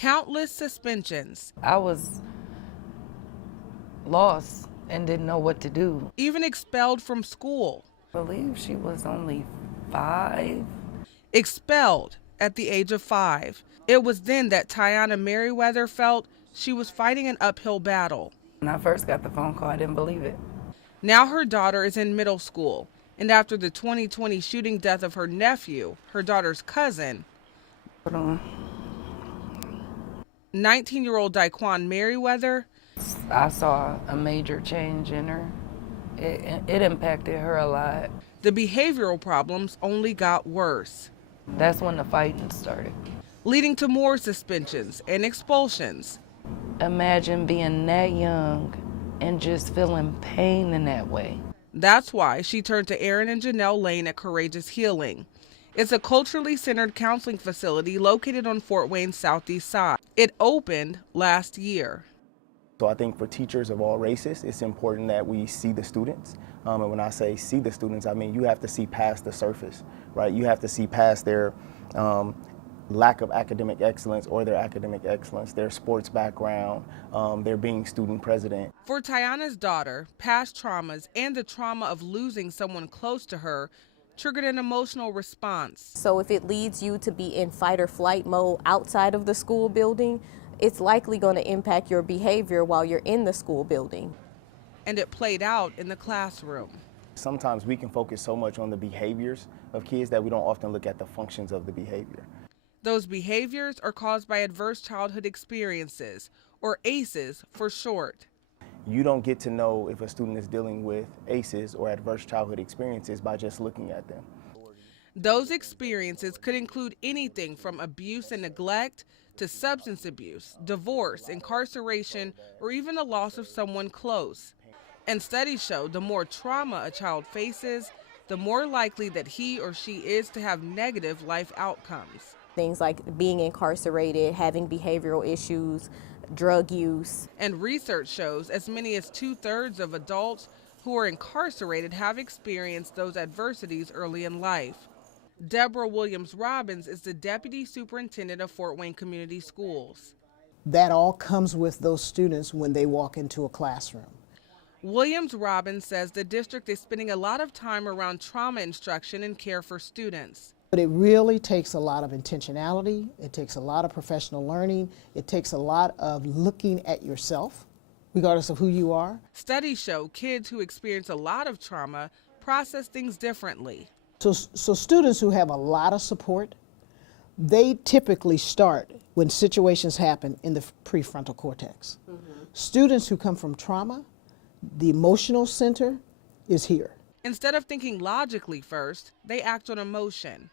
countless suspensions, I was lost and didn't know what to do. even expelled from school. I believe she was only 5. Expelled at the age of 5. It was then that Tiana Merriweather felt she was fighting an uphill battle. When I first got the phone call, I didn't believe it. Now her daughter is in middle school, and after the 2020 shooting death of her nephew, her daughter's cousin, Hold on. 19-year-old Daquan Merriweather, I saw a major change in her. It impacted her a lot. the behavioral problems only got worse, That's when the fighting started. leading to more suspensions and expulsions. Imagine being that young and just feeling pain in that way. That's why she turned to Aaron and Janelle Lane at Courageous Healing. It's a culturally centered counseling facility located on Fort Wayne's southeast side. It opened last year. So I think for teachers of all races, it's important that we see the students. And when I say see the students, I mean you have to see past the surface, right? You have to see past their lack of academic excellence or their academic excellence, their sports background, their being student president. For Tiana's daughter, past traumas and the trauma of losing someone close to her triggered an emotional response. So if it leads you to be in fight or flight mode outside of the school building, it's likely going to impact your behavior while you're in the school building. And it played out in the classroom. Sometimes we can focus so much on the behaviors of kids that we don't often look at the functions of the behavior. Those behaviors are caused by adverse childhood experiences, or ACEs for short. You don't get to know if a student is dealing with ACEs or adverse childhood experiences by just looking at them. Those experiences could include anything from abuse and neglect to substance abuse, divorce, incarceration, or even the loss of someone close. And studies show the more trauma a child faces, the more likely that he or she is to have negative life outcomes. Things like being incarcerated, having behavioral issues, drug use. And research shows as many as 2/3 of adults who are incarcerated have experienced those adversities early in life. Deborah Williams Robbins is the Deputy Superintendent of Fort Wayne Community Schools. That all comes with those students when they walk into a classroom. Williams Robbins says the district is spending a lot of time around trauma instruction and care for students. But it really takes a lot of intentionality, it takes a lot of professional learning, it takes a lot of looking at yourself, regardless of who you are. Studies show kids who experience a lot of trauma process things differently. So students who have a lot of support, they typically start when situations happen in the prefrontal cortex. Students who come from trauma, the emotional center is here. Instead of thinking logically first, they act on emotion.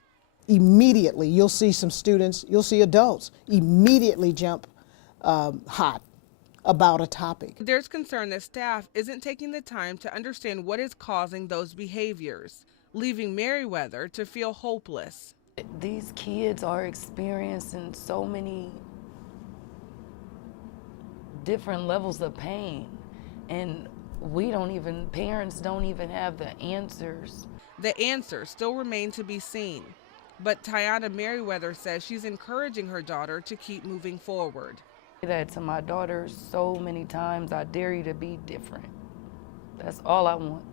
Immediately, you'll see some students, you'll see adults immediately jump hot about a topic. There's concern that staff isn't taking the time to understand what is causing those behaviors, leaving Merriweather to feel hopeless. These kids are experiencing so many different levels of pain, and parents don't even have the answers. The answers still remain to be seen, but Tiana Merriweather says she's encouraging her daughter to keep moving forward. I say that to my daughter so many times, I dare you to be different. That's all I want.